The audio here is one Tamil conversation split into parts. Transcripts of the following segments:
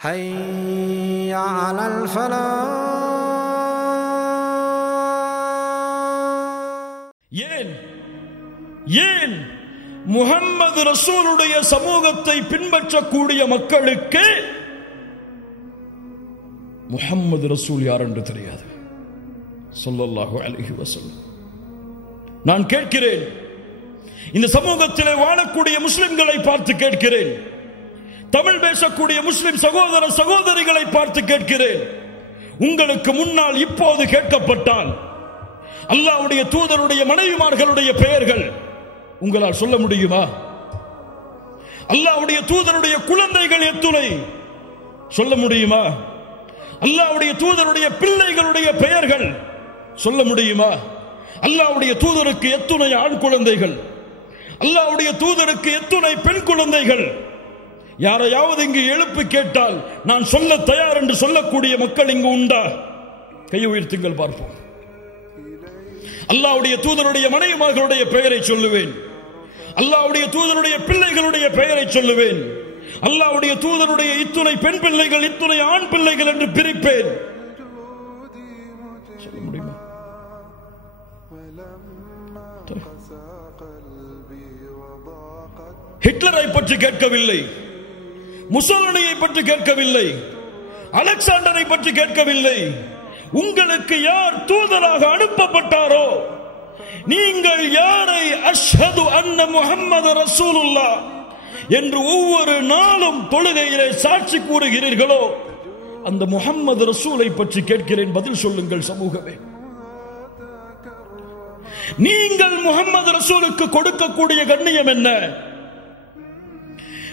حي على الفلاح ஏன் ஏன் முஹம்மது ரசூலுடைய சமூகத்தை பின்பற்றக்கூடிய மக்களுக்கு முஹம்மது ரசூல் யார் என்று தெரியாது சொல்லல்லாஹு அலைஹி வஸல்லம் நான் கேட்கிறேன் இந்த சமூகத்திலே வாழக்கூடிய முஸ்லிம்களை பார்த்து கேட்கிறேன் தமிழ் பேசக்கூடிய முஸ்லிம் சகோதர சகோதரிகளை பார்த்து கேட்கிறேன். உங்களுக்கு முன்னால் இப்போது கேட்கப்பட்டால் அல்லாவுடைய தூதருடைய மனைவிமார்களுடைய பெயர்கள். உங்களால் சொல்ல முடியுமா? அல்லாவுடைய தூதருடைய குழந்தைகள் எத்துணை. சொல்ல முடியுமா? அல்லாவுடைய தூதருடைய பிள்ளைகளுடைய பெயர்கள். சொல்ல முடியுமா? அல்லாவுடைய தூதருக்கு எத்துணை ஆண் குழந்தைகள். அல்லாவுடைய தூதருக்கு எத்துணை பெண் குழந்தைகள். யாரையாவது இங்கு எழுப்பு கேட்டால் நான் சொல்ல தயார் என்று சொல்லக்கூடிய மக்கள் இங்கு உண்டா? கையை உயர்த்துங்கள் பார்ப்போம். அல்லாவுடைய தூதருடைய மனைவிமார்களுடைய பெயரை சொல்லுவேன். அல்லாவுடைய தூதருடைய பிள்ளைகளுடைய பெயரை சொல்லுவேன். அல்லாவுடைய தூதருடைய இத்துணை பெண் பிள்ளைகள் இத்துணை ஆண் பிள்ளைகள் என்று பிரிப்பேன். சொல்ல முடியுமா? ஹிட்லரை பற்றி கேட்கவில்லை. முசோலனியை பற்றி கேட்கவில்லை. அலெக்சாண்டரை பற்றி கேட்கவில்லை. உங்களுக்கு யார் தூதராக அனுப்பப்பட்டாரோ? நீங்கள் யாரை அஷ்ஹது அன்ன முகம்மது ரசூலுல்லா என்று ஒவ்வொரு நாளும் தொழுகையிலே சாட்சி கூறுகிறீர்களோ? அந்த முகம்மது ரசூலை பற்றி கேட்கிறேன் பதில் சொல்லுங்கள் சமூகமே. நீங்கள் முகம்மது ரசூலுக்கு கொடுக்கக்கூடிய கண்ணியம் என்ன?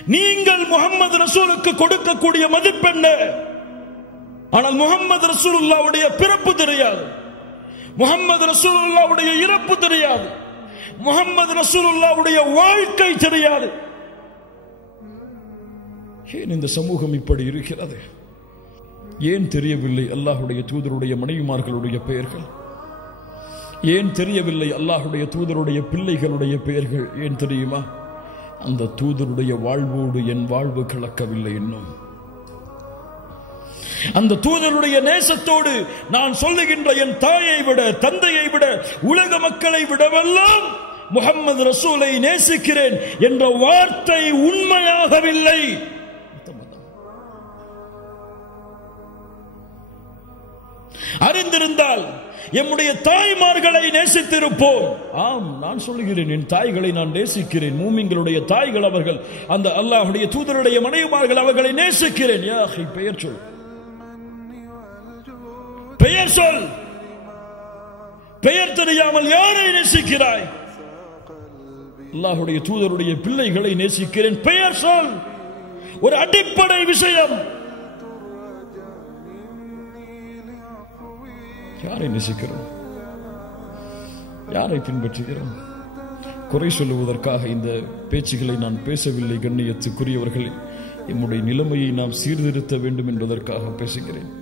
நீங்கள் முகம்மது ரசூலுக்கு கொடுக்கக்கூடிய மதிப்பெண்ண ஆனால் முகமது ரசூலுல்லாவுடைய பிறப்பு தெரியாது. முகமது ரசூலுல்லாவுடைய இறப்பு தெரியாது. முகமது ரசூலுல்லாவுடைய வாழ்க்கை தெரியாது. ஏன் இந்த சமூகம் இப்படி இருக்கிறது? ஏன் தெரியவில்லை அல்லாஹுடைய தூதருடைய மனைவிமார்களுடைய பெயர்கள்? ஏன் தெரியவில்லை அல்லாஹுடைய தூதருடைய பிள்ளைகளுடைய பெயர்கள்? ஏன் தெரியுமா? அந்த தூதருடைய வாழ்வோடு என் வாழ்வு கலக்கவில்லை இன்னும். அந்த தூதருடைய நேசத்தோடு நான் சொல்லுகின்ற என் தாயை விட தந்தையை விட உலக மக்களை விடவெல்லாம் முகம்மது ரசூலை நேசிக்கிறேன் என்ற வார்த்தை உண்மையாகவில்லை. அறிந்திருந்தால் எம்முடைய தாய்மார்களை நேசித்திருப்போம். ஆம் நான் சொல்லுகிறேன் என் தாய்களை நான் நேசிக்கிறேன். மூமிங்களுடைய தாய்கள் அவர்கள் அந்த அல்லாஹுடைய தூதருடைய மனைவிமார்கள் அவர்களை நேசிக்கிறேன். பெயர் சொல். பெயர் சொல். பெயர் தெரியாமல் யாரை நேசிக்கிறாய்? அல்லாஹுடைய தூதருடைய பிள்ளைகளை நேசிக்கிறேன். பெயர் சொல். ஒரு அடிப்படை விஷயம். யாரை நேசிக்கிறோம்? யாரை பின்பற்றுகிறோம்? குறை சொல்லுவதற்காக இந்த பேச்சுகளை நான் பேசவில்லை கண்ணியத்துக்குரியவர்கள். என்னுடைய நிலைமையை நாம் சீர்திருத்த வேண்டும் என்பதற்காக பேசுகிறேன்.